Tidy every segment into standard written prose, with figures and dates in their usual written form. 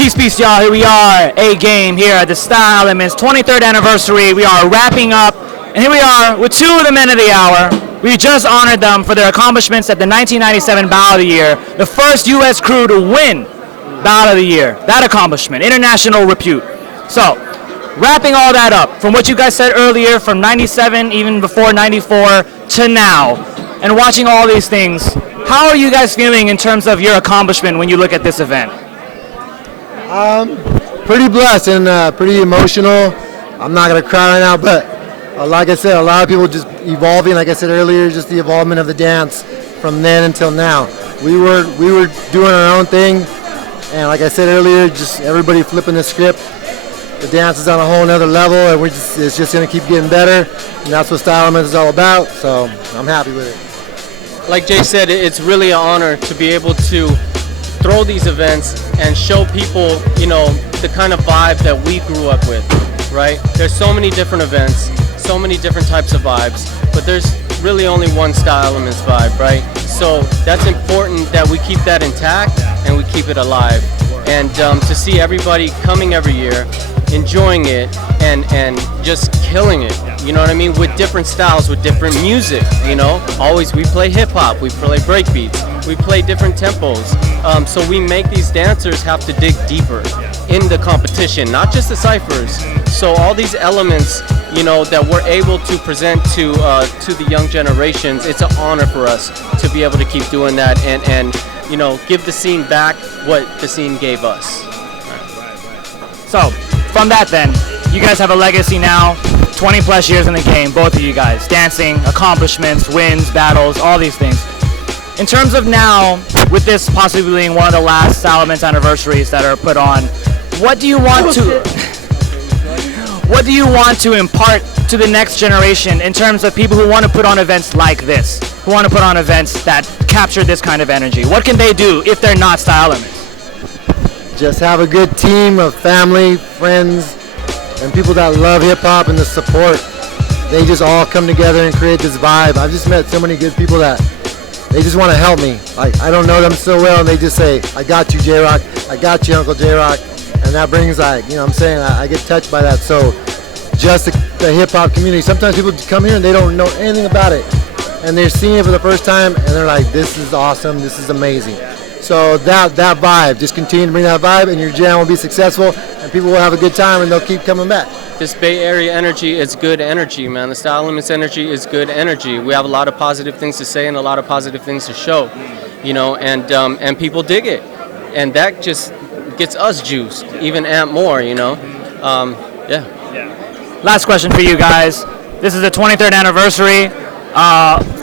Peace, y'all. Here we are, A Game here at the Style Elements 23rd anniversary. We are wrapping up, and here we are with two of the men of the hour. We just honored them for their accomplishments at the 1997 Battle of the Year, the first U.S. crew to win Battle of the Year. That accomplishment, international repute. So, wrapping all that up, from what you guys said earlier, from 97, even before 94, to now, and watching all these things, how are you guys feeling in terms of your accomplishment when you look at this event? Pretty blessed and pretty emotional. I'm not going to cry right now, but like I said, a lot of people just evolving, like I said earlier, just the evolvement of the dance from then until now. We were doing our own thing, and like I said earlier, just everybody flipping the script. The dance is on a whole nother level, and it's just going to keep getting better, and that's what Style Elements is all about, so I'm happy with it. Like Jay said, it's really an honor to be able to throw these events and show people, you know, the kind of vibe that we grew up with, right? There's so many different events, so many different types of vibes, but there's really only one Style Elements vibe, right? So that's important that we keep that intact and we keep it alive. And to see everybody coming every year, enjoying it, and just killing it, you know what I mean? With different styles, with different music, you know? Always we play hip hop, we play breakbeats, we play different tempos. So we make these dancers have to dig deeper in the competition, not just the ciphers. So all these elements, you know, that we're able to present to the young generations, it's an honor for us to be able to keep doing that and you know, give the scene back what the scene gave us. So, from that then, you guys have a legacy now, 20 plus years in the game, both of you guys, dancing, accomplishments, wins, battles, all these things. In terms of now, with this possibly being one of the last Style Elements anniversaries that are put on, what do you want to impart to the next generation in terms of people who want to put on events like this, who want to put on events that capture this kind of energy? What can they do if they're not Style Elements? Just have a good team of family, friends, and people that love hip-hop and the support. They just all come together and create this vibe. I've just met so many good people that they just want to help me. Like, I don't know them so well, and they just say, I got you, Jayrawk. I got you, Uncle Jayrawk. And that brings, like, you know what I'm saying? I get touched by that. So just the hip-hop community. Sometimes people come here and they don't know anything about it. And they're seeing it for the first time, and they're like, this is awesome, this is amazing. So that vibe, just continue to bring that vibe, and your jam will be successful, and people will have a good time, and they'll keep coming back. This Bay Area energy is good energy, man. The Style Elements energy is good energy. We have a lot of positive things to say and a lot of positive things to show, you know, and people dig it. And that just gets us juiced, even amp more, you know. Yeah. Last question for you guys. This is the 23rd anniversary.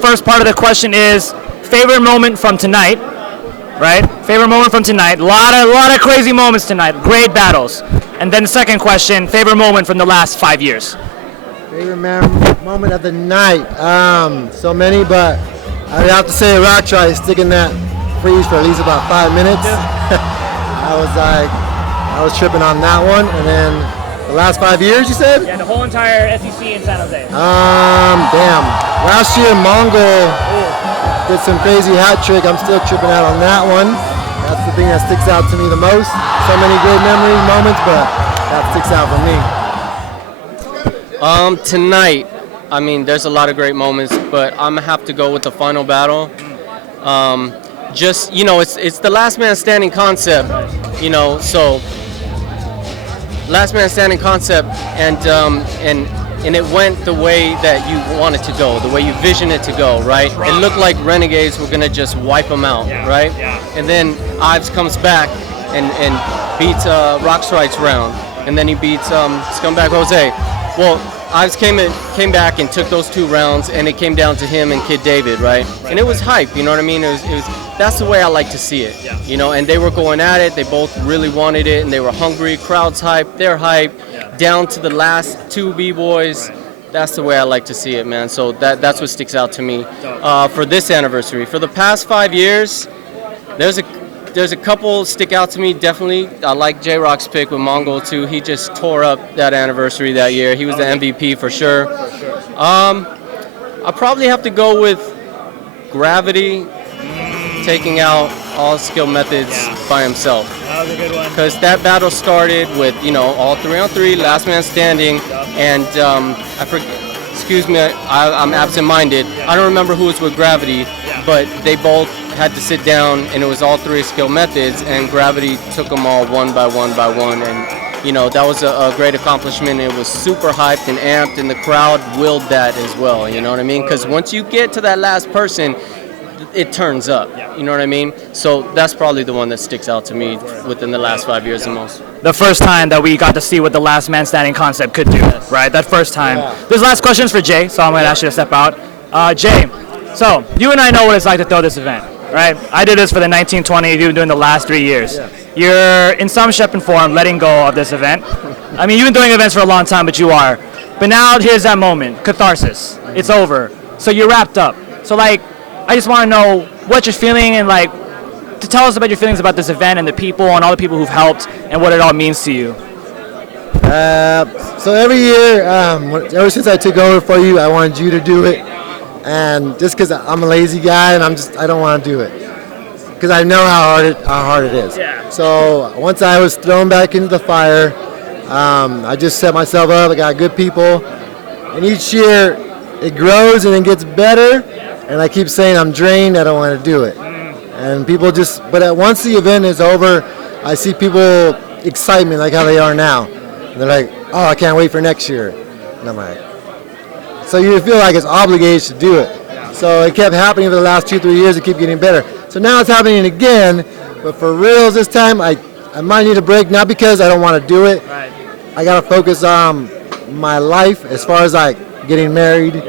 First part of the question is favorite moment from tonight, right? Favorite moment from tonight. A lot of crazy moments tonight. Great battles. And then the second question, favorite moment from the last 5 years. Favorite moment of the night. So many, but I'd have to say Rock Try sticking that freeze for at least about 5 minutes. I was tripping on that one, and then the last 5 years, you said? Yeah, the whole entire SEC in San Jose. Damn. Last year, Mongol did some crazy hat trick. I'm still tripping out on that one. That's the thing that sticks out to me the most. So many great memory moments, but that sticks out for me. Tonight, I mean, there's a lot of great moments, but I'm gonna have to go with the final battle. Just, you know, it's the last man standing concept, you know, so last man standing concept, and it went the way that you want it to go, the way you vision it to go, right? It looked like Renegades were gonna just wipe them out, right? And then Ives comes back and beats Rock Strike's round, and then he beats Scumbag Jose. Well, Ives came back and took those 2 rounds, and it came down to him and Kid David, right? And it was hype, you know what I mean? It was that's the way I like to see it, you know. And they were going at it. They both really wanted it, and they were hungry. Crowd's hype. They're hype. Down to the last 2 b-boys. That's the way I like to see it, man. So that's what sticks out to me for this anniversary. For the past 5 years, there's a couple stick out to me, definitely. I like Jayrawk's pick with Mongol, too. He just tore up that anniversary that year. He was the MVP for sure. I'll probably have to go with Gravity taking out all skill methods by himself. That was a good one. Because that battle started with, all 3-on-3, last man standing, and I forget. Excuse me, I'm absent-minded. I don't remember who was with Gravity, but they both had to sit down, and it was all 3 skill methods, and Gravity took them all one by one by one, and that was a great accomplishment. It was super hyped and amped, and the crowd willed that as well. You know what I mean? Because once you get to that last person, it turns up. You know what I mean? So that's probably the one that sticks out to me within the last 5 years the most. The first time that we got to see what the last man standing concept could do, right? That first time. This last question's for Jay, so I'm going to ask you to step out. Jay, so you and I know what it's like to throw this event, right? I did this for the 1920, you've been doing the last 3 years. You're in some shape and form letting go of this event. I mean, you've been doing events for a long time, but you are. But now here's that moment, catharsis. It's over. So you're wrapped up. So I just want to know what you're feeling and to tell us about your feelings about this event and the people and all the people who've helped and what it all means to you. So every year, ever since I took over for you, I wanted you to do it. And just because I'm a lazy guy and I don't want to do it. Because I know how hard it is. So once I was thrown back into the fire, I just set myself up. I got good people. And each year, it grows and it gets better. And I keep saying I'm drained, I don't want to do it. And people but once the event is over, I see people excitement like how they are now. And they're like, oh, I can't wait for next year. And I'm like, so you feel like it's obligated to do it. So it kept happening for the last 2-3 years, it kept getting better. So now it's happening again, but for reals this time, I might need a break, not because I don't want to do it. I got to focus on my life as far as getting married.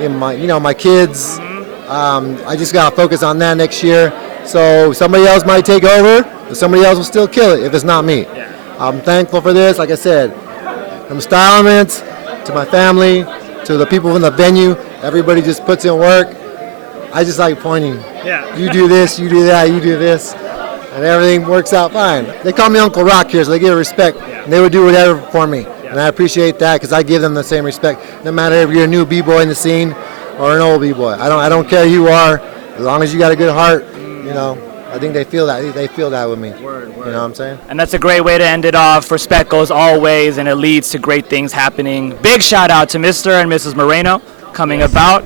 In my kids. I just gotta focus on that next year. So somebody else might take over, but somebody else will still kill it if it's not me. I'm thankful for this. Like I said, from Style Elements to my family to the people in the venue, everybody just puts in work. I just like pointing. You do this, you do that, you do this, and everything works out fine. They call me Uncle Rock here, so they give respect, and they would do whatever for me. And I appreciate that because I give them the same respect, no matter if you're a new b-boy in the scene or an old b-boy. I don't care who you are, as long as you got a good heart. I think they feel that. They feel that with me. Word. You know what I'm saying? And that's a great way to end it off. Respect goes always, and it leads to great things happening. Big shout out to Mr. and Mrs. Moreno coming about.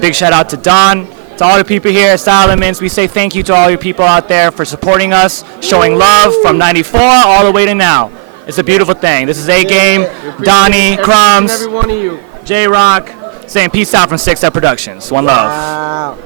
Big shout out to Don. To all the people here at Style Elements, we say thank you to all you people out there for supporting us, showing love from '94 all the way to now. It's a beautiful thing. This is A-Game, Donnie, Crumbs, every one of you. Jayrawk, saying peace out from 6 Step Productions. One love. Wow.